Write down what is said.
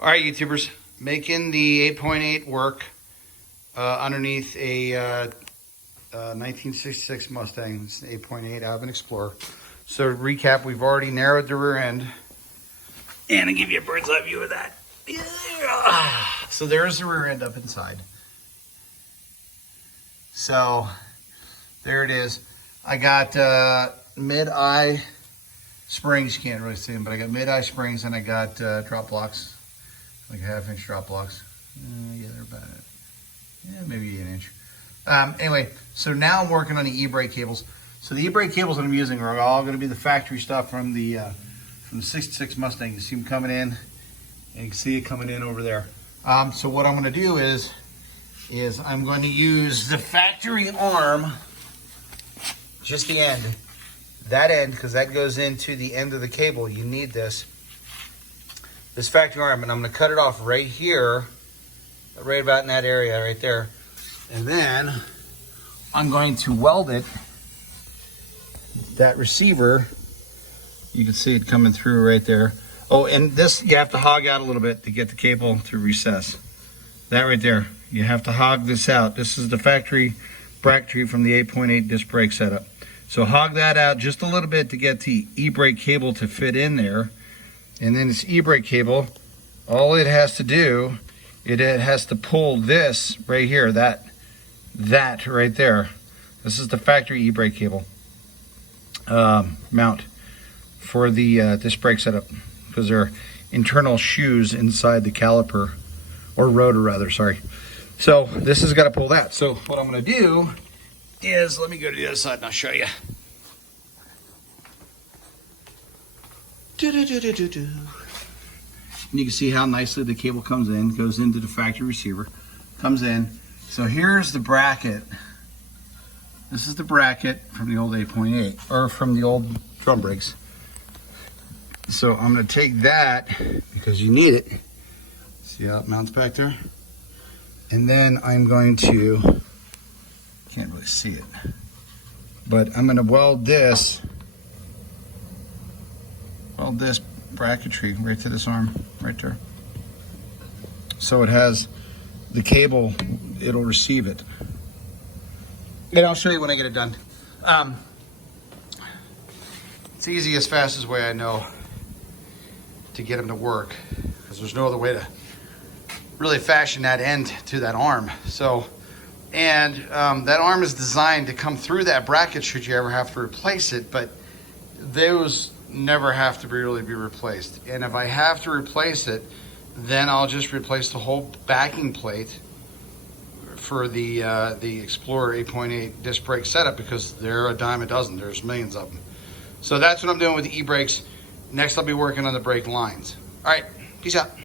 All right, YouTubers, making the 8.8 work underneath a 1966 Mustang. It's an 8.8 out of an Explorer. So to recap, we've already narrowed the rear end. And I'll give you a bird's eye view of that. Yeah. So there's the rear end up inside. So there it is. I got mid-eye springs. You can't really see them, but I got mid-eye springs and I got drop blocks. Like 1/2 inch drop blocks. Yeah, they're about maybe 1 inch. Anyway, so now I'm working on the e-brake cables. So the e-brake cables that I'm using are all going to be the factory stuff from the 66 Mustang. You see them coming in, and you can see it coming in over there. So what I'm going to do is I'm going to use the factory arm, just the end, that end, because that goes into the end of the cable. You need this factory arm, and I'm going to cut it off right here, right about in that area right there. And then I'm going to weld it, that receiver, you can see it coming through right there. Oh, and this, you have to hog out a little bit to get the cable to recess. That right there, you have to hog this out. This is the factory bracketry from the 8.8 disc brake setup. So hog that out just a little bit to get the e-brake cable to fit in there. And then this e-brake cable, all it has to do, it has to pull this right here, that right there. This is the factory e-brake cable mount for the disc brake setup, because there are internal shoes inside the caliper, or rotor rather, sorry. So this has got to pull that. So what I'm going to do is, let me go to the other side and I'll show you. And you can see how nicely the cable comes in, goes into the factory receiver, comes in. So here's the bracket. This is the bracket from the old 8.8, or from the old drum brakes. So I'm going to take that, because you need it. See how it mounts back there? And then I'm going to, can't really see it, but I'm going to weld this bracketry right to this arm, right there. So it has the cable, it'll receive it. And I'll show you when I get it done. It's the easiest, fastest way I know to get them to work, because there's no other way to really fashion that end to that arm. So, and that arm is designed to come through that bracket should you ever have to replace it, but those never have to really be replaced. And if I have to replace it, then I'll just replace the whole backing plate for the Explorer 8.8 disc brake setup, because they're a dime a dozen. There's millions of them. So that's what I'm doing with the e-brakes. Next, I'll be working on the brake lines. All right, peace out.